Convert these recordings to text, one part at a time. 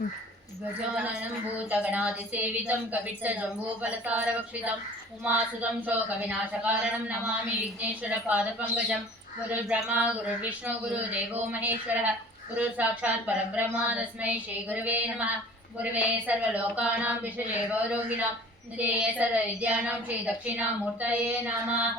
गजाननं भूतगणादिसेवितं कवित्तजम्बूफलसारभक्षितम् उमासुतं शोकविनाशकारणं नमामि विघ्नेश्वरपादपङ्कजं। गुरुर्ब्रह्मा गुरुर्विष्णु गुरुर्देवो महेश्वरः गुरुर्साक्षात् परब्रह्म तस्मै श्रीगुरवे नमः। गुरवे सर्वलोकानां विषये गौरोगिणां निधये सर्वविद्यानां श्रीदक्षिणामूर्तये नमः।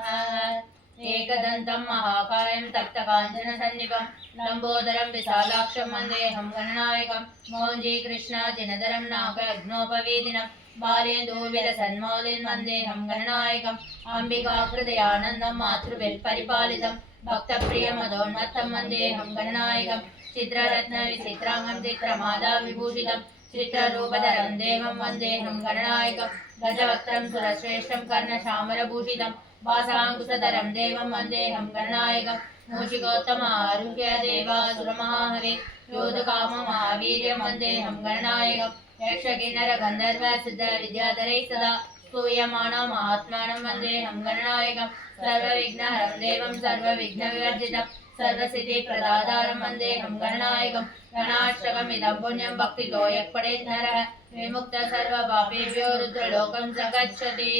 एकदन्तं महाकायं तप्तकाञ्चनसन्निभं लम्बोदरं विशालाक्षं वन्देऽहं गणनायकं मौञ्जीकृष्णाजिनदरं नागयज्ञोपवीदिनं बालेन्दुविलसन्मौलिं वन्देऽहं गणनायकम् अम्बिकाहृदयानन्दं मातृभिर्परिपालितं भक्तप्रियमदोन्मत्तं वन्देऽहं गणनायकं चित्ररत्नविचित्राङ्गं चित्रमालाविभूषितं चित्ररूपधरं देवं वन्देऽहं गणनायकं गजवक्त्रं सुरश्रेष्ठं कर्णचामरभूषितं वासाङ्कुशधरं देवं वन्देऽहं गणनायकं मूषिकोत्तमारुह्य देवासुरमहाहवे योधकाममहावीर्यं वन्देऽहं गणनायकं यक्षकिन्नरगन्धर्व सिद्धविद्याधरैः सदा स्तूयमानं महात्मानं वन्देऽहं गणनायकं सर्वविघ्नहरं देवं सर्वविघ्नविवर्जितं सर्वसिद्धिप्रदातारं वन्देऽहं गणनायकं गणाष्टकमिदं पुण्यं भक्तितो यः पठेत् नरः विमुक्तः सर्वपापेभ्यो रुद्रलोकं स गच्छति।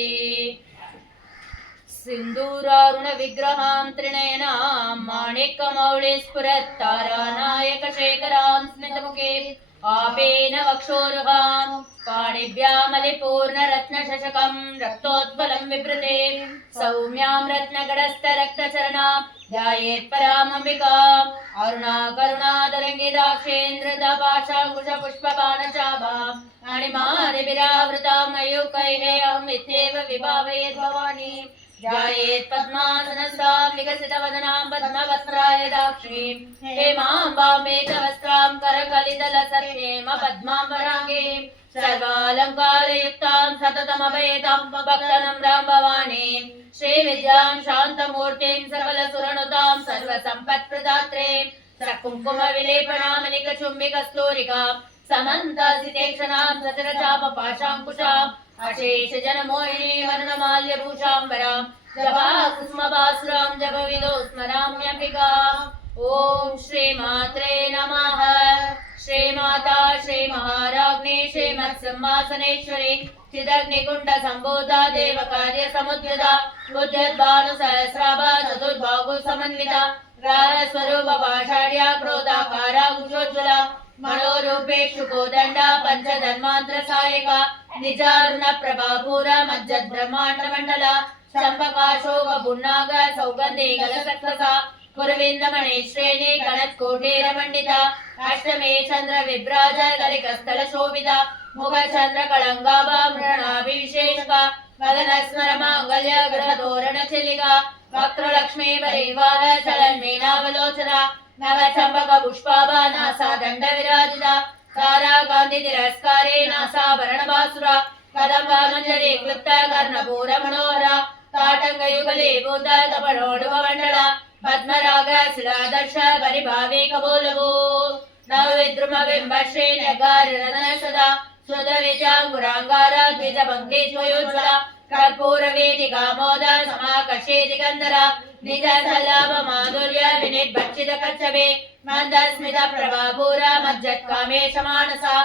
सिन्दूरारुण विग्रहां त्रिनयनां माणिक्यमौलिस्फुरत्तारानायकशेखरां स्मितमुखे आपेन वक्षोरुहां पाणिभ्यामलिपूर्णरत्नशशकं रक्तोत्पलं विभृते सौम्यां रत्नगडस्थरक्तचरणां ध्यायेत् परामम्बिकाम् अरुणाकरुणादरङ्गिदाक्षेन्द्रदपाशाङ्कुशपुष्पबाणचाभाम् अणिमादिभिरावृतां मयूखैः अहम् इत्येव विभावयेत् भवानी ध्यायेत् पद्मासनस्तां विकसितवदनां पद्मवक्त्रायदाक्षीं हेमाम्बामेतवस्त्रां करकलितलसत्नेम पद्माम्बराङ्गीं सर्वालङ्कारयुक्तां सततमभयतां भक्तनम्रां भवानीं श्रीविद्यां शान्तमूर्तिं सकलसुरनुतां सर्वसम्पत्प्रदात्रीं सकुङ्कुमविलेपनामलिकचुम्बिकस्तूरिकां समन्तासितेक्षणां सचरचापपाशाङ्कुशाम् अशेषजनमोहिनी वर्णमाल्यभूषाम्बरां जपाकुसुमभासुरां जपविदो स्मराम्यम्बिकाम्। ॐ श्रीमात्रे नमः। श्रीमाता श्रीमहाराज्ञी श्रीमत्सिंहासनेश्वरी चिदग्निकुण्डसम्भूता देवकार्यसमुद्यता उद्यद्भानुसहस्राभा चतुर्बाहुसमन्विता ग्राहस्वरूपपाषाढ्या क्रोधाकारा कुशोज्ज्वला मनोरूपेषु कोदण्डा पञ्चधन्मान्तरसायका निजारुणप्रभापूरा मज्जद्ब्रह्माण्डमण्डला चम्पकाशोकपुन्नाग सौगन्धिकलसत्कसा कुरविन्दमणिश्रेणी गणत्कोटीरमण्डिता अष्टमे चन्द्रविभ्राज कलिकस्थलशोभिता मुखचन्द्रकळङ्गाभा मृणाभिविशेषका वदनस्मरमाङ्गल्य गृहतोरणचिलिका वक्त्रलक्ष्मी परिवाह चलन्मीनावलोचना नवचम्पकपुष्पाभा नासा दण्डविराजिता ताराकान्ति तिरस्कारे नासाभरणभासुरा कदम्बामञ्जरी क्लुप्ता कर्णपूरमनोहरा ताटङ्गयुगले भूत कपणोडुभमण्डला पद्मराग शिलादर्श परिभावे कबोलभो नवविद्रुमबिम्बश्री नगारिरदन सदा सुधविजाङ्गुराङ्गारा द्विजपङ्क्तिज्वयोज्ज्वला कर्पूरवीटिकामोद समाकर्षेति गन्धरा निजसल्लाभमाधुर्य विनिर्भक्षितकच्छवे मन्दस्मितप्रभापूरा मज्जत्कामेशमानसा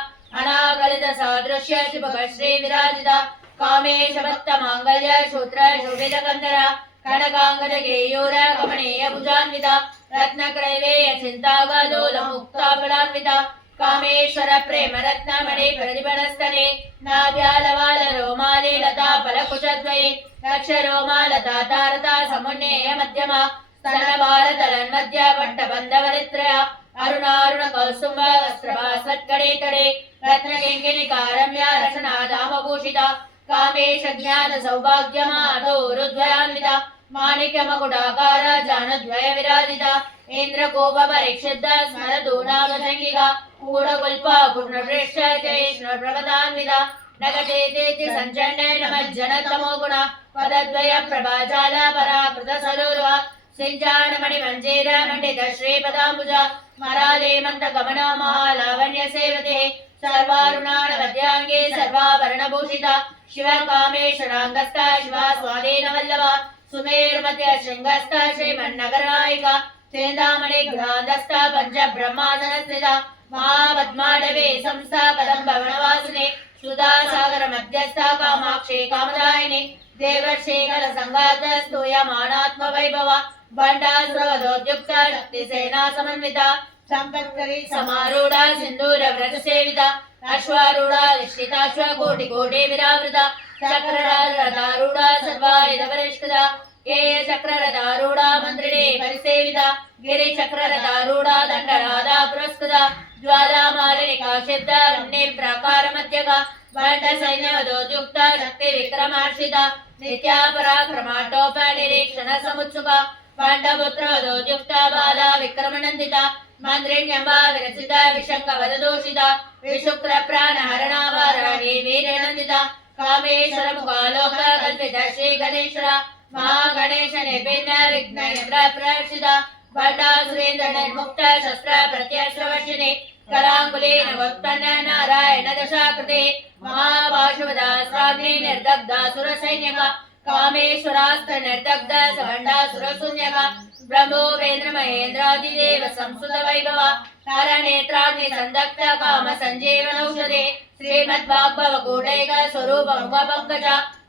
अनागलितसादृश्य शुभकश्री विराजिता कामेशभक्तमाङ्गल्य शूत्र शोभितगन्धरा कनकाङ्गदगेयूर कमनीय भुजान्विता रत्नक्रैवेय चिन्तागलोलमुक्ताफलान्विता कामेश्वर प्रेम रत्नमणि प्रतिभनस्तने नाभ्यालवाल रोमाली लता फलकुशद्वये दक्षरोमालता तारता समुन्नेय मध्यमा स्तनभारतलन्मध्य पट्टबन्धवलित्रया अरुणारुण कौसुम्ब वस्त्रभा सत्कडे तडे रत्नकिङ्किणिकारम्या रचनादामभूषिता कामेश ज्ञान सौभाग्यमाधोरुद्वयान्विता माणिक्यमकुटाकार जानद्वय विराजिता इन्द्रकोपपरिक्षिद्ध स्मरदूनागजङ्गिका कूढकुल्पा पूर्णपृष्ठ जयेष्णप्रपदान्विता नगतेतेति सञ्चण्डे नमज्जनतमो गुण पदद्वय प्रभाजाल पराकृतसरोरुहा सिञ्चाणमणिमञ्जेर मण्डित श्रीपदाम्बुजा स्मराले मन्तगमना महालावण्य सेवते सर्वारुणानवद्याङ्गे सर्वाभरणभूषिता शिवकामेश्वराङ्गस्था शिवा स्वाधीनवल्लभा सुमेरुमध्य शृङ्गस्था श्रीमन्नगरनायिका चेन्दामणि गृहान्धस्था पञ्चब्रह्मासनस्थिता महापद्माडवे संस्था कदम्ब वनवासिने सुधा सागर मध्यस्था कामाक्षे कामदायिने देवर्षेखर संघात स्तूयमानात्म वैभव भंडासुरवधोद्युक्त शक्ति सेना समन्विता संपत्करी समारूढ़ा सिंदूर व्रत सेविता अश्वारूढ़ा निश्चिताश्व कोटि कोटि विरावृता चक्ररथारूढ़ा सर्वायुध परिष्कृता केय चक्ररथारूढ़ा मंत्रिणे परिसेविता गिरि चक्ररथारूढ़ा दंडराधा पुरस्कृता ज्वाला मालिनिका शिद्ध वन्ने प्राकार मध्यका भंड सैन्यवधोद्युक्त शक्ति विक्रमार्षिता नित्या पराक्रमाटोप निरीक्षण समुत्सुका भंडपुत्र वधोद्युक्त बाला विक्रमनंदिता मंत्रिण्यंबा विरचिता विशंक वरदोषिता विशुक्र प्राण हरणा वाराणी वीरनंदिता कामेश्वर मुखालोक कल्पित श्री गणेश्वर महागणेश निर्भिन्न विघ्न प्रवर्षिता भंडा सुरेंद्र निर्मुक्त शस्त्र प्रत्यश्रवर्षिणे करांगुले नवोत्पन्न नारायण दशाकृते महापाशुपदास्त्राग्नि निर्दग्धासुर सैन्यका कामेश्वरास्त्र निर्दग्ध सभंडासुर शून्यका ब्रह्मोपेन्द्र महेन्द्रादिदेव संस्कृत वैभव तारनेत्राग्नि संदग्ध काम संजीवनौषधे श्रीमद्भागवत कूटैक स्वरूप मुख पंकज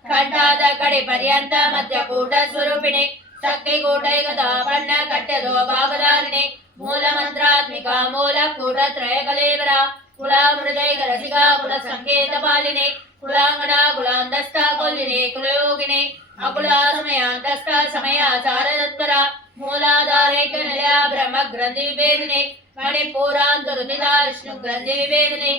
खंडाद कड़े पर्यंत मध्य कूट स्वरूपिणे शक्ति कूटैकदापन्न कट्यदो भागधारिणे मूल मंत्रात्मिका मूल कूट त्रय कलेवरा कुला मृदैक रसिका कुल संकेत पालिने कुलांगना कुलांदस्था कोल्लिने कुलयोगिने अकुला समयांतस्था समयाचार तत्परा मूलाधारैक निलया ब्रह्म ग्रंथि विभेदिने मणिपुरांतरुदिता विष्णु ग्रंथि विभेदिने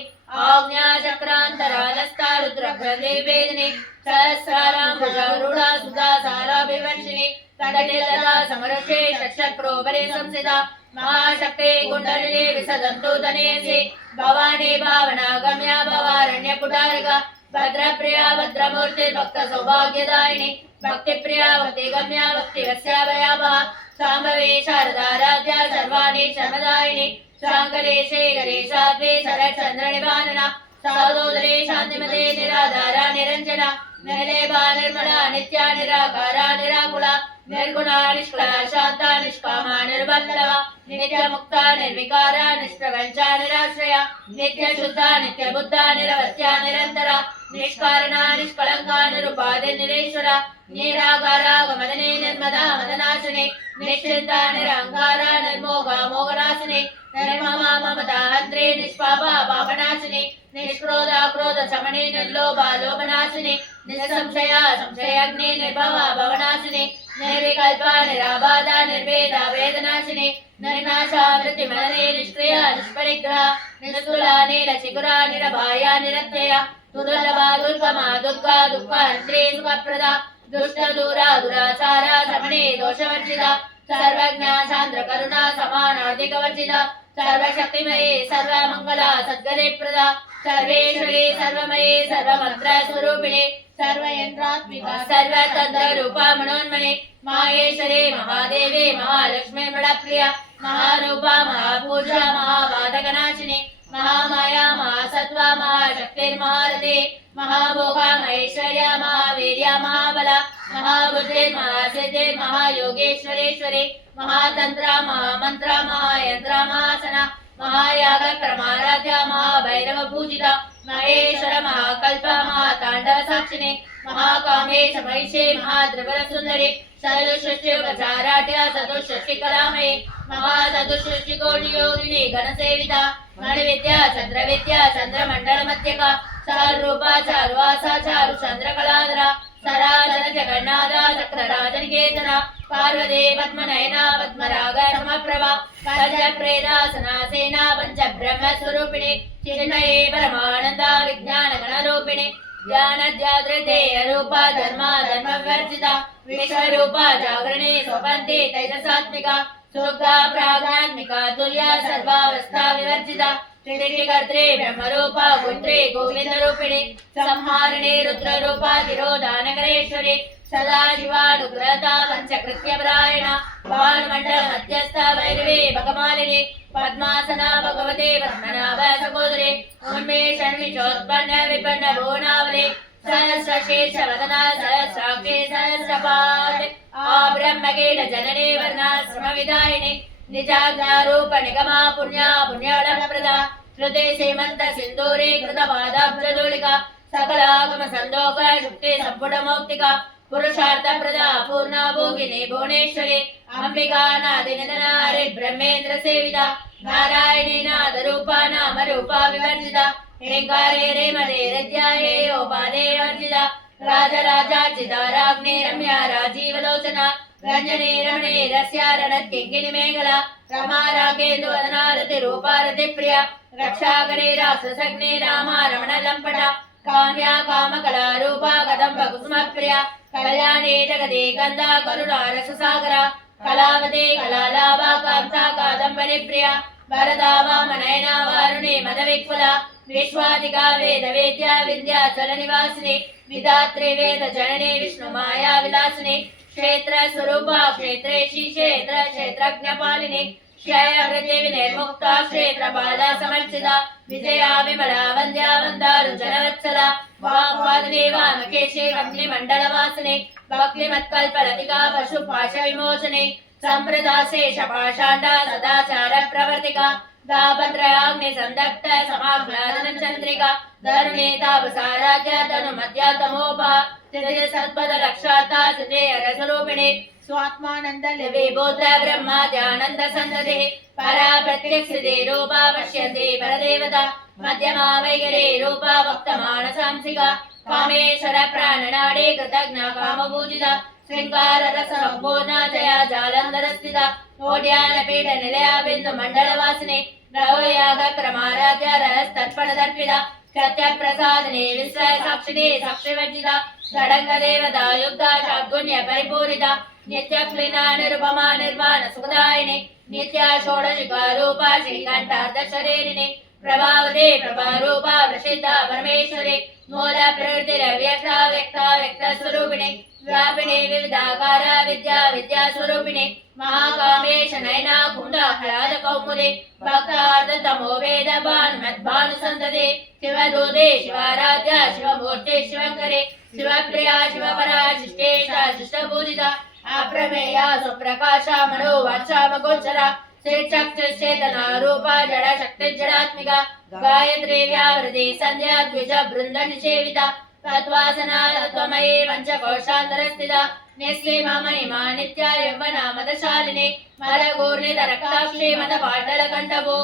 आज्ञा चक्रांतरालस्था रुद्र ग्रंथि विभेदिने सहस्रारांबुजारूढ़ा सुधा साराभिवर्षिणी तटिलता समरक्षे षट्चक्रोपरि संस्थिता महाशक्ते कुंडलिनी विसदन्तु धनेयसे भवानी भावना गम्या भवारण्य पुटारिका भद्रप्रिया भद्रमूर्ति भक्त सौभाग्यदायिनी भक्ति प्रिया भक्ति गम्या भक्ति वत्स्याभयाभा शाम्भवी शारदाराध्या सर्वाणि शर्मदायिनी शाङ्करेशे गणेशाद्वे शरच्चन्द्र निवारणा साधोदरे शान्तिमते निराधारा निरञ्जना निर्लेपा निर्मला नित्या निराकारा निराकुला निर्गुणा निष्कला शांता निष्कामा निर्बलवा नित्य मुक्ता निर्विकारा निष्प्रपंचा निराश्रया नित्य शुद्धा नित्य बुद्धा निरवत्या निरंतरा निष्कारणा निष्कलंका निरुपादि निरेश्वरा निराकारा गमदने निर्मदा मदनाशिने निश्चिंता निरंकारा निर्मोगा मोगनाशिने निर्ममा ममता हंत्रे निष्पापा पापनाशिने निष्क्रोधा क्रोध शमने निर्लोभा लोभनाशिने निसंशया संशयाग्नि निर्भवा भवनाशिने निर्विकल्पा निराबाधा निर्भेदा वेदनाशिने निर्नाशा मृत्युमनने निष्क्रिया निष्परिग्रहा निस्तुला नीलचिकुरा निरभाया निरत्यया दुर्लभा दुर्गमा दुर्गा दुःखहन्त्री सुखप्रदा दुष्ट दूरा दुराचारा शमने दोषवर्जिता सर्वज्ञा शांद्र करुणा समानार्थिकवर्जिता सर्वशक्तिमये सर्वमंगला सद्गते प्रदा सर्वेश्वरी सर्वमये सर्वमंत्र स्वरूपिणे सर्वयंत्रात्मिका सर्वतंत्र रूपा मनोन्मणे माहेश्वरी महादेवी महालक्ष्मी मृडप्रिया महारूपा महापूजा महावादकनाशिनी महामाया महासत्वा महाशक्तिर्महारते महाभोगा महेश्वर्या महावीर्या महाबला महाबुद्धि महासिद्धि महायोगेश्वरेश्वरी महातंत्रा महामंत्रा महायंत्रा महासना महायाग क्रमाराध्या महाभैरव पूजिता महेश्वर महाकल्प महातांडव साक्षिणे महाकामेश महिषे महाद्रवर सुंदरी चतुष्षष्टिपचाराढ्या चतुष्षष्टिकलामये महाचतुष्षष्टिकोटियोगिनी गणसेविता मणिविद्या चंद्रविद्या चंद्रमंडलमध्यका चारुरूपा चारुवासा चारु चंद्रकलाधरा सराचर जगन्नाथा चक्रराजनिकेतना पार्वती पद्मनयना पद्मराग समप्रभा पंचप्रेदासनासेना पंचब्रह्म स्वरूपिणी चिन्मये परमानंदा विज्ञान गणरूपिणी ज्ञानध्याधृतेय रूपा धर्मा धर्मवर्जिता विश्वरूपा जागरणे स्वपन्ति तैजसात्मिका सुग्धा प्राज्ञात्मिका तुल्या सर्वावस्था विवर्जिता त्रिकर्त्रे ब्रह्मरूपा पुत्रे गोविंदरूपिणे संहारिणे रुद्ररूपा तिरोधानकरेश्वरी सदाशिवानुग्रहता पंचकृत्यपरायणा भानुमण्डल मध्यस्था भैरवे भगमालिनी पद्मासना भगवते पद्मनाभ सहोदरे उन्मेषन्विचोत्पन्न विपन्न भुवनावले सहस्रशेष वदना सहस्राक्षे सहस्रपाद आब्रह्मकेट जनने वर्णाश्रम विदायिने निजाज्ञारूप निगमा पुण्या पुण्यफलप्रदा श्रुते सीमंत सिंदूरे कृतपादाब्जधूलिका सकलागम संदोक शुक्ति संपुटमौक्तिका पुरुषार्थ प्रदा पूर्णा भोगिनी भुवनेश्वरी अंबिका नादिनिधना हरि ब्रह्मेन्द्र सेविता नारायणी नाद रूपा नाम रूपा विवर्जिता हेंकारे रे मदे रज्याये योपादे वर्जिता राजराजार्चिता राज्ञे रम्या राजीवलोचना रंजने रमणे रस्या रणत्किङ्किणी मेघला रमा रागेन्दु वदना रति रूपा रति प्रिया रक्षाकरे राक्षसग्ने रामा रमण लम्पटा काम्या कामकला रूपा कदम्ब कुसुम प्रिया कल्याणे जगदे गन्धा करुणा रससागरा कलावते कलालाभा कान्ता कादम्बरी प्रिया वरदा वामनयना वारुणे मदविक्फला विश्वादिका वेद वेद्या विन्ध्याचल निवासिनी विधात्रे वेद जननी विष्णु माया विलासिनी क्षेत्र स्वरूपा क्षेत्रेशी क्षेत्र क्षेत्रज्ञपालिनी क्षयवृत्ति विनिर्मुक्ता क्षेत्र बाला समर्चिता विजया विमला वन्द्या वन्दारु जनवत्सला वाग्वादिनी वामकेशे वह्निमण्डलवासिनी भक्तिमत्कल्पलतिका पशुपाश विमोचने संप्रदा शेष पाषाण्डा सदाचार प्रवर्तिका दापत्रयाग्नि संदग्ध समाह्लादन चंद्रिका धरुणे तापसाराध्या तनु मध्या तमोपा त्रिज सत्पद रक्षाता सुजय रसरूपिणे स्वात्मानंद विभूत ब्रह्माद्यानंद संदते परा प्रत्यक्षिते रूपा पश्यन्ते परदेवता मध्यमा वैगरे रूपा भक्तमानसांसिका कामेश्वर प्राणनाडे कृतज्ञ कामपूजिता श्रृंगार रस संपूर्ण जया जालंधर स्थिता ओड्यान पीठ निलया बिंदु मंडल वासिने नवयाग क्रमाराध्य रहस्तर्पण दर्पिता सत्य प्रसादने विश्रय साक्षिणे साक्षिवर्जिता षडंग देवता युक्ता षड्गुण्य परिपूरिता नित्य क्लीना निरुपमा निर्वाण सुखदायिने नित्या षोडशिका रूपा श्रीकंठार्ध शरीरिणे प्रभावते प्रभारूपा प्रसिद्धा परमेश्वरे मूल प्रवृत्तिरव्यक्ता व्यक्ता व्यक्त स्वरूपिणे व्यापिने विविधाकार विद्या विद्या स्वरूपिणे महाकामेश नयना कुंडाह्लाद कौमुदे भक्तार्थ तमो वेद भानुमद्भानु संतते शिवदूते शिवाराध्या शिवमूर्ते शिवकरे शिवप्रिया शिवपरा शिष्टेशा शिष्टपूजिता अप्रमेया सुप्रकाशा मनोवाचा मगोचरा श्रीचक्षुश्चेतना रूपा जड़ शक्ति जड़ात्मिका गायत्री व्यावृति संध्या द्विज बृंद निषेविता तत्वासना तत्वमयी पंचकोशांतर स्थिता निश्लीमा महिमा नित्या यौवना मदशालिनी मदगूर्णितरक्ताक्षी मदपाटल कंठभो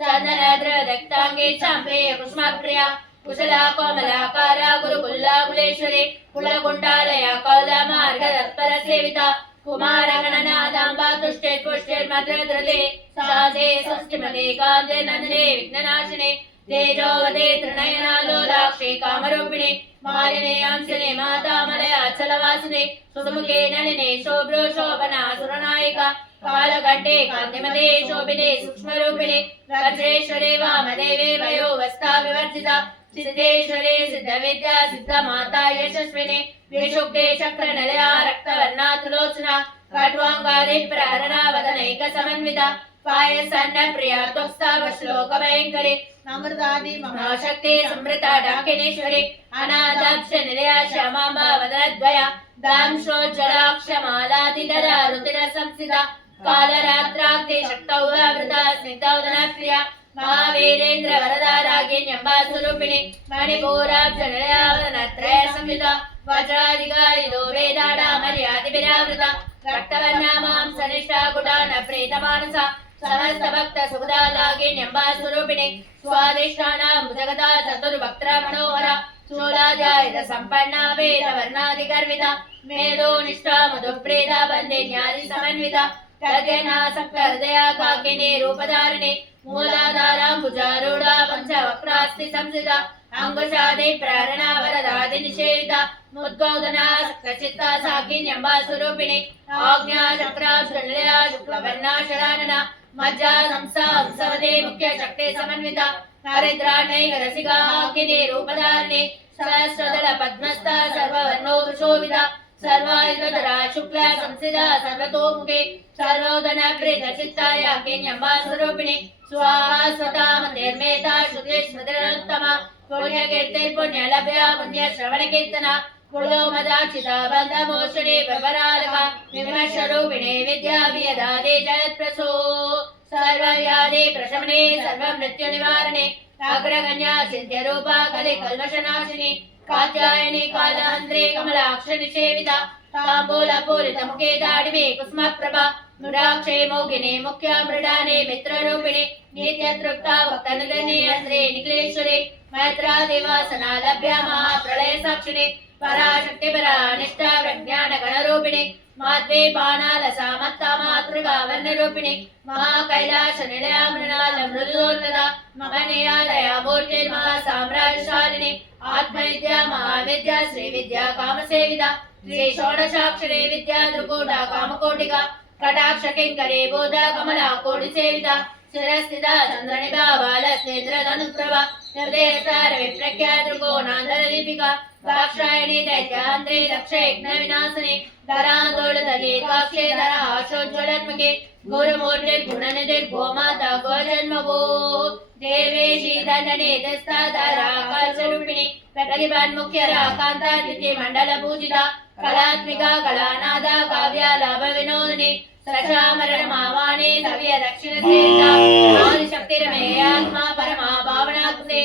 चंदनद्र दक्तांगे चांपेय कुष्मप्रिया कुशला कोमलाकारा गुरुकुल्ला कुलेश्वरी कुलकुंडालया कौला मार्ग तत्पर सेविता कुमारगणनादाम्बा तुष्टेत् पुष्टिर्मद्रद्रते साधे स्वस्तिमते कान्ते नन्दने विघ्ननाशिने तेजोवते त्रिनयना लोलाक्षी कामरूपिणे मालिने अंशने माता मलयाचलवासिने सुमुखे नलिने शोभ्रो शोभना सुरनायिका कालकण्ठे कान्तिमते शोभिने सूक्ष्मरूपिणे वज्रेश्वरे वामदेवे वयोवस्था विवर्जिता सिद्धेश्वरे सिद्धविद्या सिद्धमाता यशस्विने विशुक्ते चक्रनलया रक्तवर्णा त्रिलोचना कट्वाङ्गादि प्रहरणा वदनैक समन्विता पायसन्न प्रिया त्वक्स्ताव श्लोक भयङ्करे अमृतादि महाशक्ति समृता डाकिनेश्वरी अनाथाक्ष निलया श्यामाम्बा वदनद्वया दांशोज्ज्वलाक्षमालातिधरा रुधिर संस्थिता कालरात्राक्ते शक्तौदावृता स्निग्धौदनप्रिया महावीरेन्द्र वरदा रागिण्यम्बा स्वरूपिणी मणिपूराब्ज निलया वदनत्रय संयुता वज्राधिकारिदो वेदाडा मर्यादिभिरावृता रक्तवर्णा मांसनिष्ठा गुडान प्रेतमानसा समस्त भक्त सुखदा लागिण्यम्बा स्वरूपिणे स्वादिष्ठानां जगदा चतुर्भक्त्र मनोहरा शूलाजायित सम्पन्ना वेदवर्णाधिगर्विता मेधो निष्ठा मधुप्रेता वन्दे न्यादि समन्विता प्रज्ञानासक्त हृदया काकिनी रूपधारिणी मूलाधाराम्बुजारूढा पञ्चवक्रास्ति संसिता अंकुशादि प्रेरणा वरदादि निषेविता मुद्गौदना सक्तचित्ता साकिन्यम्बा स्वरूपिणी आज्ञा चक्रा शृण्यया शुक्लवर्णा शरानना मज्जा संसा हंसवते मुख्य शक्ति समन्विता हरिद्राणैक रसिका हाकिनी रूपधारिणी सहस्रदल पद्मस्था सर्ववर्णोपशोभिता सर्वायुधरा शुक्ला संसिता सर्वतोमुखे सर्वोदन प्रीत चित्ता याकिन्यम्बा स्वरूपिणी स्वाहा स्वता निर्मेता शुक्ले स्मृतिरुत्तमा पुण्यकीर्ति पुण्यलभ्या पुण्यश्रवणकीर्तना कुलो मदाचिता बन्धमोचने प्रपरालका विमर्शरूपिणे विद्याभियदादे जयत्प्रसो सर्वव्याधि प्रशमने सर्वमृत्युनिवारणे अग्रगण्या सिद्ध्यरूपा कलिकल्मषनाशिनी कात्यायनी कालहन्त्रे कमलाक्षनिषेविता ताम्बूलपूरितमुखे दाडिमे कुसुमप्रभा मृडाक्षे मोगिने मुख्या मृडाने मित्ररूपिणे नित्यतृप्ता भक्तनगणे अन्ध्रे निखिलेश्वरे मैत्रा देवासना लभ्या महाप्रलय साक्षिणे पराशक्तिपरा निष्ठा प्रज्ञानगणरूपिणे माध्वे बाणालसा मत्ता मातृका वर्णरूपिणे महाकैलास निलया मृणाल मृदुदोर्तदा महनीयालया मूर्तिर्महा साम्राज्यशालिने आत्मविद्या महाविद्या श्रीविद्या कामसेविदा श्री षोडशाक्षरे विद्या त्रिकूटा कामकोटिका कटाक्ष किंकरे बोधा कमला कोटि सेविता शिरस्थिता चंद्रनिभा बालस्तेन्द्र धनुप्रभा निर्देशतार विप्रख्या त्रिकोणांतर दीपिका दाक्षायणी दैत्यान्त्रे दक्ष यज्ञ विनाशने धरांदोलधरे काक्षे धरा आशोज्वलन्मुखे गुरुमूर्तिर्गुणनिधिर् गोमाता गोजन्मभो देवेशी दण्डनेतस्था धरा कालस्वरूपिणी प्रतिभान्मुख्यरा कान्ता द्वितीयमण्डल पूजिता कलात्मिका कलानादा काव्यालाभ विनोदिनी सरसामरमावाणी सव्य दक्षिण सेविता आदिशक्तिरमेयात्मा परमा भावनाकृते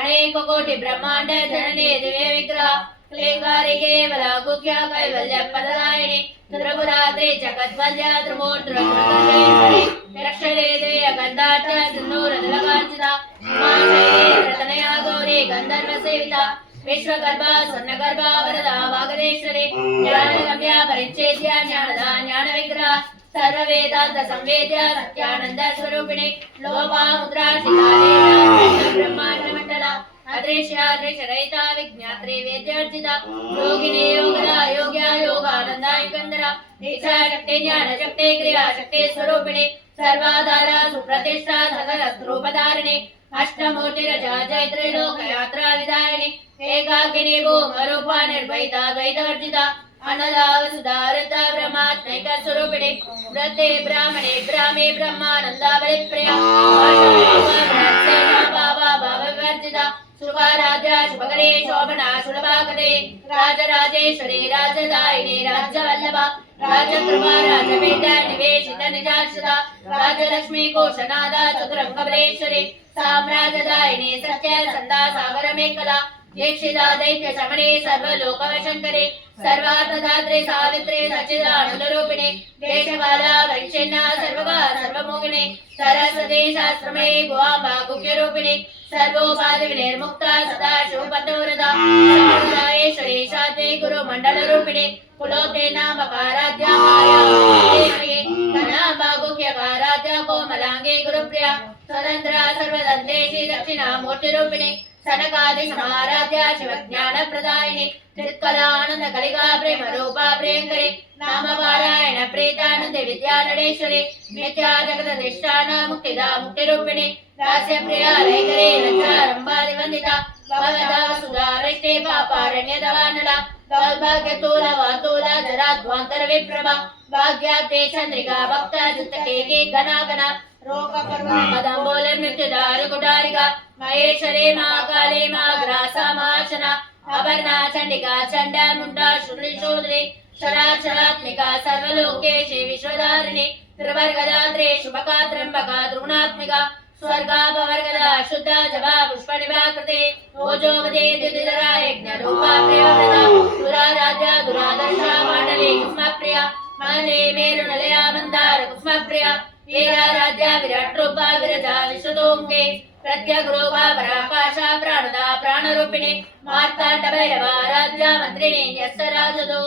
अनेक कोटि ब्रह्मांड जननी दिव्य विग्रह क्लेंगारि केवला गुख्या कैवल्य पददायिनी त्रिपुरात्रि जगद्वल्य त्रिमूर्तिरक्षरे निरक्षरे देय गन्धाढ्य सिन्दूरतिलकार्चिता उमाशैलेन्द्रतनया गौरी गन्धर्व सेविता विश्वगर्भा स्वर्णगर्भा वरदा वागदेश्वरी ज्ञानगम्या परिच्छेद्य ज्ञानदा ज्ञानविग्रह सर्ववेदांत संवेद्य सत्यानंद स्वरूपिणी लोपामुद्रा शिलालेना ब्रह्मांड मंडला अदृश्यादृश्यरहिता विज्ञात्री वेद्यार्चिता योगिनी योगदा योग्या योगानंदा युगंधरा दीक्षा शक्ति ज्ञान शक्ति क्रिया शक्ति स्वरूपिणी सर्वाधारा सुप्रतिष्ठा सकलस्वरूपधारिणी अष्टमूर्तिरजा जयत्रिलोक यात्रा विधारिणी एकाकिनी भूमरूपा निर्भयिता द्वैतार्चिता अन्नदा वसुधा वृद्धा ब्रह्मात्मैक स्वरूपिणी वृद्धे ब्राह्मणे ब्राह्मे ब्रह्मानंदा बलिप्रिया बाबा भाववर्जिता सुखाराध्या शुभकरे शोभना सुलभाकरे राजराजेश्वरी राजदायिनी राज्यवल्लभा राजकृपा राजपीठ निवेशित निजाश्रिता राजलक्ष्मी कोशनादा चतुरंगबलेश्वरी साम्राज्यदायिनी सत्य संदा सागर मेखला दीक्षिता दैत्य शमने सर्वलोकवशंकरे सर्वार्थदात्रे सावित्रे सच्चिदानंदरूपिणे देशकाला वरिक्षेण्या सर्वगा सर्वमोहिने सरस्वती शास्त्रमयी गोवांबा गुह्यरूपिणे सर्वोपाधि विनिर्मुक्ता सदा शिवपदवरदा सदायेश्वरी शास्त्री गुरु मंडलरूपिणे कुलोतेना मकाराध्या माया देवी कनांबा गुह्यकाराध्या कोमलांगे गुरुप्रिया स्वतंत्रा सर्वदन्तेशी दक्षिणा मूर्तिरूपिणे सनकादि समाराध्या शिवज्ञान प्रदायिनी चित्कलानंद कलिका प्रेम रूपा प्रियंकरे नाम पारायण प्रीतानंद विद्या नडेश्वरी नित्या जगदधिष्ठान मुक्तिदा मुक्तिरूपिणी दास्य प्रिया लयकरे लज्जारंभादि वंदिता भवदा सुधा वृष्टे पापारण्यदवानला दौर्भाग्यतूला वातूला जराध्वांतर विप्रभा भाग्याब्दे चंद्रिका भक्त जुत्तकेके गना गना रोगपर्वतमदम्बोलर मृत्युदारु कुटारिका महेश्वरी महाकाली महाग्रासा महाशना अपर्णा चंडिका चंडा मुंडा शूलिशूद्री शराक्षरात्मिका सर्वलोकेशे विश्वधारिणी त्रिवर्गदात्रे शुभका त्र्यंबका द्रोणात्मिका स्वर्गापवर्गदा शुद्धा जभा पुष्पनिभाकृते ओजोवदे द्युतिधरा यज्ञरूपा प्रियव्रता दुराराध्या दुरादर्शा माण्डले कुसुमप्रिया मन्दे मेरुनलया मन्दार कुसुमप्रिया वीराराध्या विराट रूपा विरजा विश्वतोमुखे प्रत्यग्रूपा पराकाशा प्राणदा प्राणरूपिणी मार्ताण्ड भैरवाराध्या मन्त्रिणी यस्सराजदो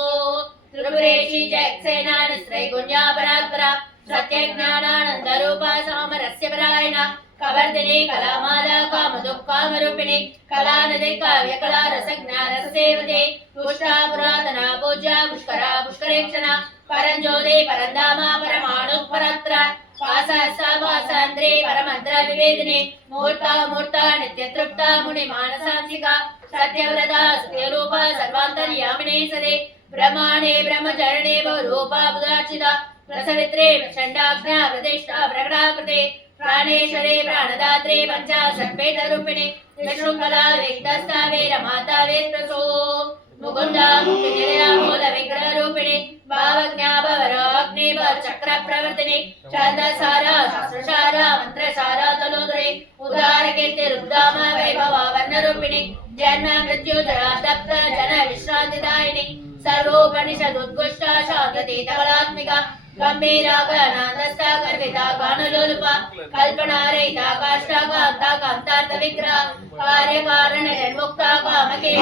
त्रिपुरेशी जयसेना निस्त्रय गुण्या परात्परा सत्यज्ञानानंद रूपा सामरस्य परायणा कवर्दिनी कलामाला कामदुःखामरूपिणी कलानदे काव्यकला रसज्ञा रससेवते पुष्टा पुरातना पूज्या पुष्करा पुष्करेक्षणा परञ्जोदे परन्धामा परमाणुपरत्र पासहस्ता पासान्द्रे परमन्त्र विवेदिनी मूर्ता मूर्ता नित्यतृप्ता मुनिमानसांसिका सत्यव्रता सत्यरूपा सर्वान्तर्यामिनी सदे ब्रह्माणे ब्रह्मचरणे बहुरूपा बुधार्चिता प्रसवित्रे प्रचण्डाज्ञा प्रतिष्ठा प्रकटाकृते प्राणेश्वरे प्राणदात्रे पंचाशत्पेटरूपिणे विशृङ्खला विघ्नस्था वीरमाता वेत्रसो मुकुंद मुक्ति निलया मूल विग्रह रूपिणी भावज्ञा भवराग्नि चक्र प्रवर्तिनी छंदसारा शास्त्रसारा मंत्रसारा तलोदरी उदार कीर्ति रुद्राम वैभव वर्ण रूपिणी जन्म मृत्यु जरा तप्त जन विश्रांतिदायिनी सर्वोपनिषद उत्कृष्ट शांति तबलात्मिका गंभीरागनादस्ता गर्विता गानलोलुपा कल्पना रहिता काष्ठाकांता कांतार्थ विग्रह कार्य कारण निर्मुक्ता कामकेली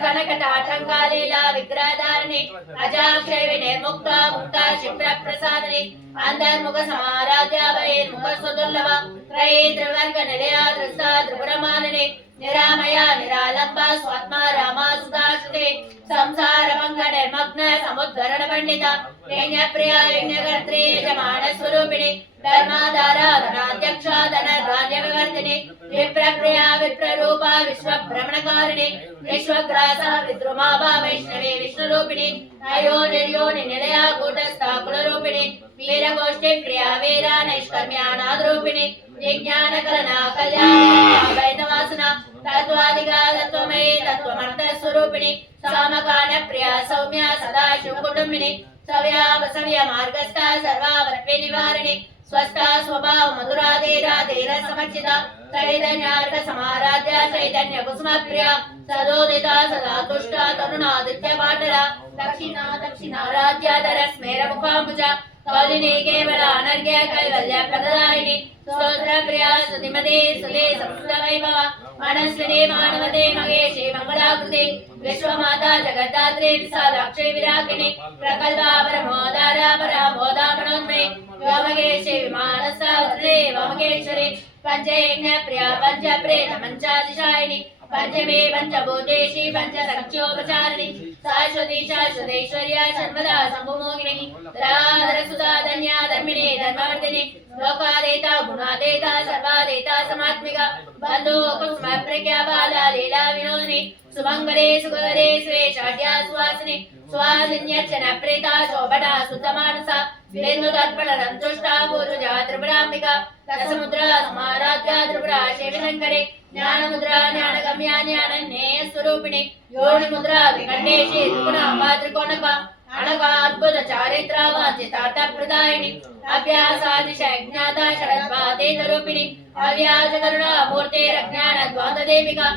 कनक ताटंकालीला विग्रहधारिणी अजाक्षय विनिर्मुक्ता मुक्ता क्षिप्र प्रसादिनी अंतर्मुख समाराध्या बहिर्मुख सुदुर्लभ त्रयी त्रिवर्ग निलया दृष्टा त्रिपुरमालिनी निरामया निरालंबा स्वात्मा रामा सुदाश्रुते संसार भंग निर्मग्न समुद्धरण पंडिता यज्ञ प्रिया यज्ञकर्त्री यजमान स्वरूपिणी धर्माधारा धनाध्यक्ष धन धान्य विवर्तिनी विप्रप्रिया विप्ररूपा विश्व भ्रमणकारिणी विश्वग्रासा विद्रुमाभा वैष्णवी विष्णुरूपिणी अयो निर्योनि निलया कूटस्था कुलरूपिणी वीरगोष्ठी प्रिया वीरा नैष्कर्म्यानाद्रूपिणी विज्ञान कलना कल्याण वैदवासना तत्वादिगा तत्वमयी तत्वमर्थ स्वरूपिणी सामगान प्रिया सौम्या सदा शिव कुटुंबिनी सव्या वसव्य मार्गस्था सर्वावत्वे निवारिणी स्वस्था स्वभाव मधुरा धीरा धीर समर्चिता चैतन्यार्थ समाराध्या चैतन्य कुसुम प्रिया सदोदिता सदा तुष्टा तरुणादित्य पाटला दक्षिणा दक्षिणाराध्याधर स्मेर मुखाम्बुजा कालिनी केवल अनर्घ्य कैवल्य प्रदायिनी स्तोत्र प्रिया स्तुतिमते सुते संस्कृत वैभव मनस्विनी मानवते महेशे मंगलाकृते विश्वमाता जगद्धात्री विशालाक्षी विरागिणी प्रकल्पा परमोदारा परामोदा मनोन्मे व्योमकेशे विमानस्था उदरे वामकेश्वरी पंचयज्ञ प्रिया पंच प्रेत पंचादिशायिनी पंचमे पंचभूतेशी पंचसख्योपचारिणी शाश्वती शाश्वतेश्वर्या सर्वदा शंभुमोहिनी धराधर सुधा धन्या धर्मिणी धर्मवर्धिनी लोकादेता गुणादेता सर्वादेता समात्मिका बंधु कुसुम प्रज्ञा बाला लीला विनोदिनी सुमंगले सुगरे स्वेशाढ्या सुवासिनी स्वासिन्यर्चन प्रेता शोभना सुतमानसा वेणु दर्पण संतुष्टा पूर्वजा त्रिपुराम्बिका दशमुद्रा समाराध्या त्रिपुरा शिवशंकरे ज्ञान मुद्रा ज्ञान गम्या ज्ञानन्नेय स्वरूपिणी योनि मुद्रा विकंडेशी त्रिगुणा त्रिकोणका अनका अद्भुत चारित्रा वाचितार्थ प्रदायिनी अभ्यासादिश ज्ञाता शरद्वाते रूपिणी अव्याज करुणा मूर्ते अज्ञान द्वाद देविका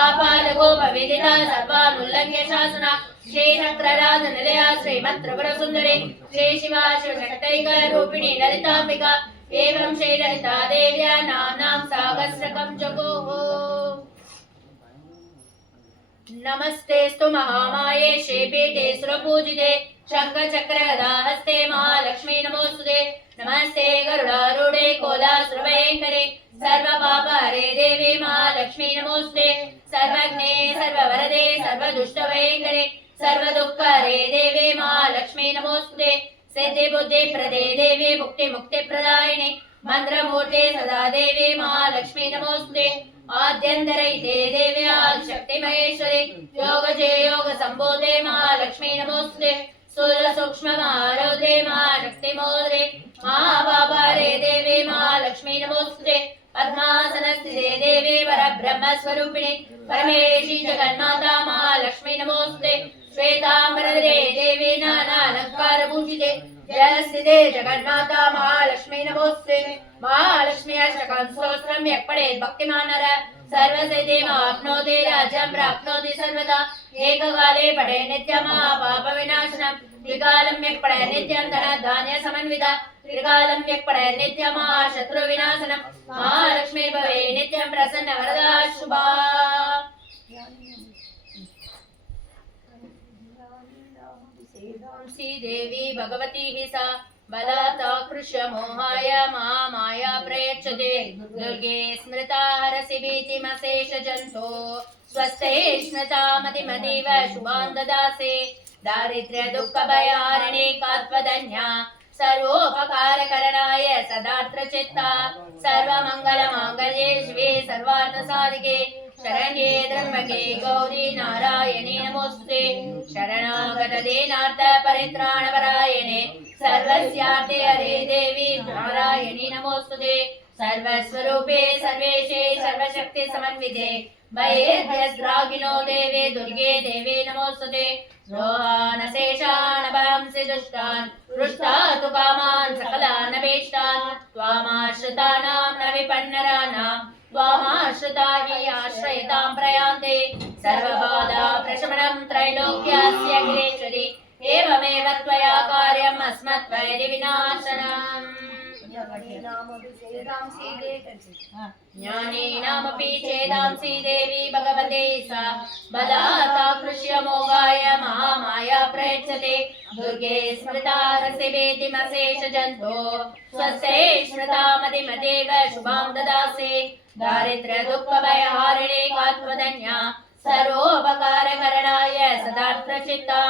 आपाल गोप वेदिता सर्वानुल्लंघ्य शासना श्री चक्रराज निलया श्रीमत् त्रिपुर सुंदरी श्री शिवा शिवशक्तैक रूपिणी ललितांबिका एवं श्री ललिता देव्या नाम्नां सागस्रकं जगोः। नमस्तेस्तु महामाये श्रीपीठे सुरपूजिते शंख चक्र गदा हस्ते महालक्ष्मी नमोस्तुते नमस्ते गरुडारूढे कोलासुरभयङ्करे सर्वपापहरे देवी महालक्ष्मी नमोस्तुते सर्वज्ञे सर्ववरदे सर्वदुष्टभयङ्करे सर्वदुःखहरे देवी महालक्ष्मी नमोस्तुते सिद्धि बुद्धि प्रदे देवी मुक्ति मुक्ति प्रदायिनी मंत्रमूर्ते सदा देवी महालक्ष्मी नमोस्तुते आद्यन्तरहिते देवी आदिशक्ति महेश्वरी योग जय योग संबोधे महालक्ष्मी नमोस्तुते स्थूल सूक्ष्म महारौद्रे महाशक्ति मोद्रे महाबाबारे देवी महालक्ष्मी नमोस्तुते पद्मासनस्थिते देवी परब्रह्म स्वरूपिणी परमेशी जगन्माता महालक्ष्मी नमोस्तुते श्वेतांबरधरे देवी नानालंकार भूषिते जलस्थिते जगन्माता महालक्ष्मी नमोस्तुते महालक्ष्मी अष्टकं स्तोत्रं यः पठेत् भक्तिमान् नरः सर्वसिद्धिमाप्नोति राज्यं प्राप्नोति सर्वदा एककाले पठे नित्यं महापापविनाशनं त्रिकालं यः पठेत् नित्यं धनधान्य समन्विता त्रिकालं यः पठेत् नित्यं महाशत्रुविनाशनं महालक्ष्मी भवे नित्यं प्रसन्न वरदा शुभा। श्री देवी भगवती हि सा बलात्कृष्य मोहाय माया प्रयच्छते दुर्गे स्मृता हरसि भीतिमशेष जन्तो स्वस्थे स्मृता मतिमतीव शुभान् ददासे दारिद्र्य दुःख भयारिणे कात्वधन्या सर्वोपकारकरणाय सदात्र चित्ता सर्वमंगल मांगल्ये शिवे सर्वार्थ साधिके शरण्ये त्र्यंबके गौरी नारायणी नमोस्तुते शरणागत दीनार्थ परित्राणपरायणे सर्वस्यार्थे हरे देवी नारायणी नमोस्तुते सर्वस्वरूपे सर्वेशे सर्वशक्ति समन्विते वैर्यस्रागिनो देवे दुर्गे देवे नमोस्तुते रोहानशेषानभांसि दुष्टान् पृष्टा तु कामान् सकलान् अभीष्टान् त्वामाश्रितानां न विपन्नराणां त्वामाश्रिता हि आश्रयतां प्रयान्ते सर्वबाधा प्रशमनं त्रैलोक्यस्य अखिलेश्वरि एवमेव त्वया कार्यम् अस्मद्वैरिविनाशनम् ज्ञानेनामपि चेदांसि देवी भगवते सा बलाता कृष्यमोगाय महामाया प्रयच्छते दुर्गे स्मृता रसिवेदिमशेष जन्तो स्वस्ते स्मृता मतिमदेव शुभां ददासे दारिद्र्य दुःख भयहारिणे कात्वदन्या सर्वोपकारकरणाय सदार्थचित्ता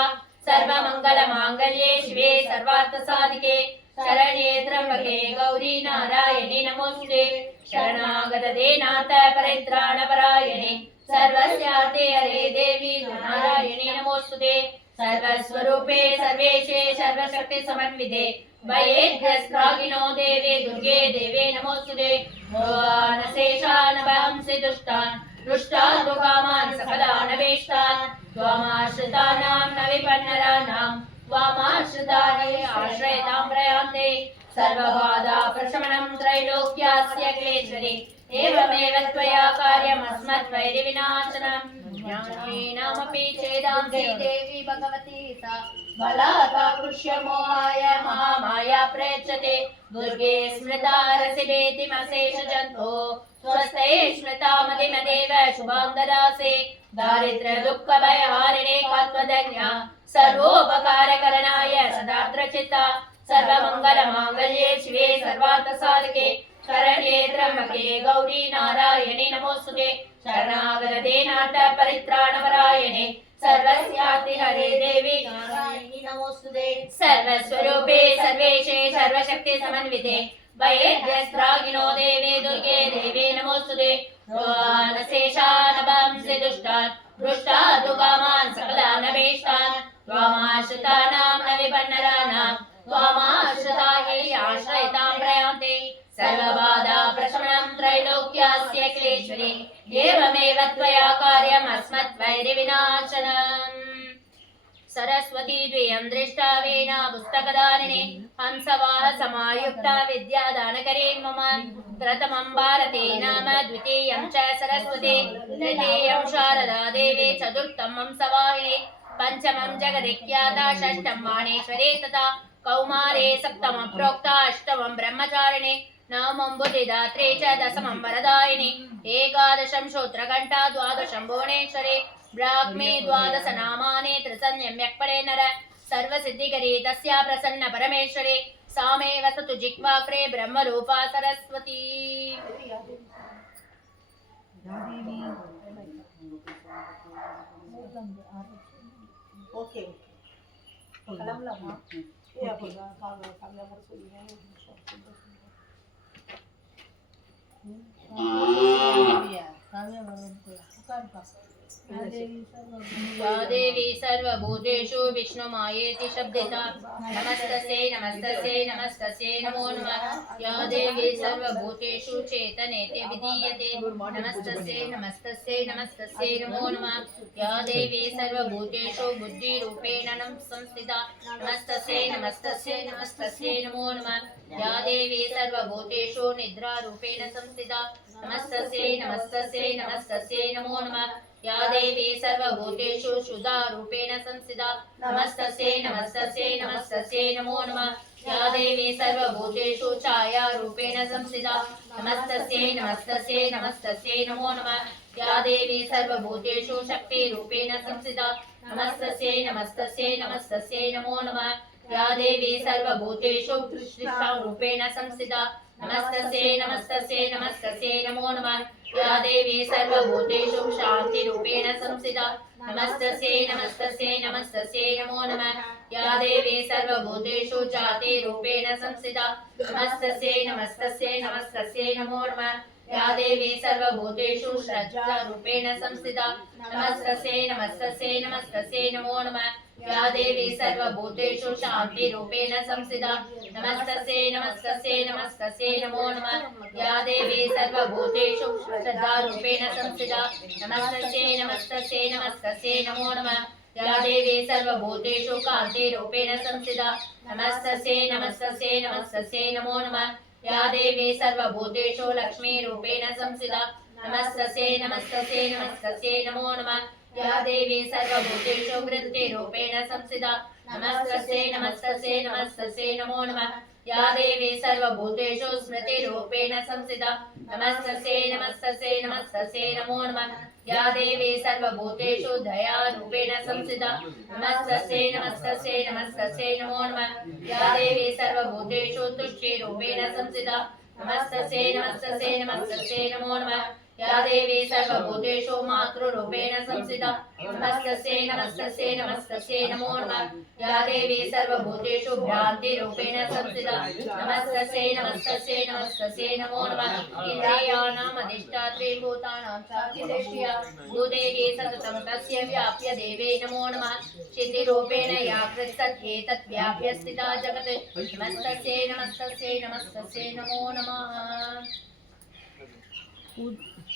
सर्वमङ्गलमाङ्गल्ये शिवे सर्वार्थसाधिके शरण्ये त्र्यम्बके गौरी नारायणि नमोस्तुते शरणागतदे नाथ परित्राणपरायणे सर्वस्यार्थे हरे देवी नारायणि नमोस्तुते सर्वस्वरूपे सर्वेशे सर्वशक्ति समन्विते वैद्यस्त्रागिनो देवे दुर्गे देवे नमोस्तुते भवानशेषानभांसि दुष्टान् पृष्टान् तु कामान् सकलान् अभीष्टान् त्वामाश्रितानां न विपन्नराणां त्वामाश्रिता हि आश्रयतां प्रयान्ते सर्वबाधा प्रशमनं त्रैलोक्यस्य क्लेश्वरि एवमेव त्वया कार्यम् अस्मद्वैरिविनाशनम् ज्ञानेनामपि चेदांसि देवी भगवती सा बलाता कृष्यमोहाय महामाया प्रयच्छते दुर्गे स्मृता रसिवेतिमशेष जन्तो स्वस्ते स्मृता मतिमदेव शुभां ददासे दारिद्र्य दुःख भयहारिणे कात्वदन्या सर्वोपकारकरणाय सदार्द्रचित्ता सर्वमङ्गलमाङ्गल्ये शिवे सर्वार्थसाधके शरण्ये त्र्यम्बके गौरी नारायणि नमोस्तुते शरणागतदे नाथ परित्राणपरायणे सर्वस्यार्थे हरे देवी नारायणि नमोस्तुते सर्वस्वरूपे सर्वेशे सर्वशक्ति समन्विते वैद्यस्त्रागिनो देवे दुर्गे देवे नमोस्तुते रोहानशेषानभांसि दुष्टान् पृष्टा तु कामान् सकलान् अभीष्टान् त्वामाश्रितानां न विपन्नराणां त्वामाश्रिता हि आश्रयतां प्रयान्ते सर्वबाधा प्रशमनं त्रैलोक्यस्य क्लेश्वरि एवमेव त्वया कार्यम् अस्मद्वैरिविनाशनम् सरस्वती द्वयं दृष्टा वेना पुस्तकदारिणे हंसवाह समायुक्ता विद्यादानकरी मम प्रथमं भारते नाम द्वितीयं च सरस्वती तृतीयं शारदा देवी चतुर्थं हंसवाहिनी पंचमं जगदिख्याता षष्ठं माणेश्वरी तथा कौमारे सप्तमं प्रोक्ता अष्टमं ब्रह्मचारिणे नवमं बुद्धिदात्रे च दशमं वरदायिनी एकादशं श्रोत्रघण्टा द्वादशं भुवनेश्वरी ब्राह्मे द्वादश नामानि त्रिसंयम्यक्परे नर सर्वसिद्धिकरी तस्या प्रसन्न परमेश्वरी सा मे वसतु जिह्वाग्रे ब्रह्मरूपा सरस्वती ओके कलम लगा ये आपका कागज पर सुनिए या देवी सर्वभूतेषु विष्णुमायेति शब्दिता नमस्तस्यै नमस्तस्यै नमस्तस्यै नमो नमः या देवी सर्वभूतेषु चेतनेति विधीयते नमस्तस्यै नमस्तस्यै नमस्तस्यै नमो नमः या देवी सर्वभूतेषु बुद्धिरूपेण संस्थिता नमस्तस्यै नमस्तस्यै नमस्तस्यै नमो नमः या देवी सर्वभूतेषु निद्रारूपेण संस्थिता नमस्तस्यै नमस्तस्यै नमस्तस्यै नमो नमः या देवी सर्वभूतेषु शुद्धारूपेण संस्थिता नमस्तस्यै नमस्तस्यै नमस्तस्यै नमो नमः या देवी सर्वभूतेषु छायारूपेण संस्थिता नमस्तस्यै नमस्तस्यै नमस्तस्यै नमो नमः या देवी सर्वभूतेषु शक्तिरूपेण संस्थिता नमस्तस्यै नमस्तस्यै नमस्तस्यै नमो नमः या देवी सर्वभूतेषु त्रिशूलरूपेण संस्थिता नमस्तस्यै नमस्तस्यै नमस्तस्यै नमो नमः या देवी सर्वभूतेषु शान्तिरूपेण संस्थिता नमस्तस्यै नमस्तस्यै नमस्तस्यै नमो नमः या देवी सर्वभूतेषु जातिरूपेण संस्थिता नमस्तस्यै नमस्तस्यै नमस्तस्यै नमो नमः या देवी सर्वभूतेषु श्रद्धारूपेण संस्थिता नमस्तस्यै नमस्तस्यै नमस्तस्यै नमो नमः या देवी सर्वभूतेषु शान्तिरूपेण संस्थिता नमस्तस्यै नमस्तस्यै नमस्तस्यै नमो नमः या देवी सर्वभूतेषु श्रद्धारूपेण संस्थिता नमस्तस्यै नमस्तस्यै नमस्तस्यै नमो नमः या देवी सर्वभूतेषु कान्तिरूपेण संस्थिता नमस्तस्यै नमस्तस्यै नमस्तस्यै नमो नमः या देवी सर्वभूतेषु लक्ष्मीरूपेण संस्थिता नमस्तस्यै नमस्तस्यै नमस्तस्यै नमो नमः या देवी सर्वभूतेषु वृत्तिरूपेण संस्थिता नमस्तस्यै नमस्तस्यै नमस्तस्यै नमो नमः या देवी सर्वभूतेषु स्मृतिरूपेण संस्थिता नमस्तस्यै नमस्तस्यै नमस्तस्यै नमो नमः या देवी सर्वभूतेषु दयारूपेण संस्थिता नमस्तस्यै नमस्तस्यै नमस्तस्यै नमो नमः या देवी सर्वभूतेषु तुष्टिरूपेण संस्थिता नमस्तस्यै नमस्तस्यै नमस्तस्यै नमो नमः या देवी सर्वभूतेषु मातृरूपेण संस्थिता नमस्तस्यै नमस्तस्यै नमस्तस्यै नमो नमः या देवी सर्वभूतेषु भ्रान्तिरूपेण संस्थिता नमस्तस्यै नमस्तस्यै नमस्तस्यै नमो नमः इन्द्रियाणाम् अधिष्ठात्री भूतानां साक्षिदेश्या भूदेवी सततं तस्य व्याप्य देवे नमो नमः सिद्धिरूपेण या कृत्सत् व्याप्य स्थिता जगत् नमस्तस्यै नमस्तस्यै नमस्तस्यै नमो नमः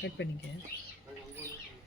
कट பண்ணிக்க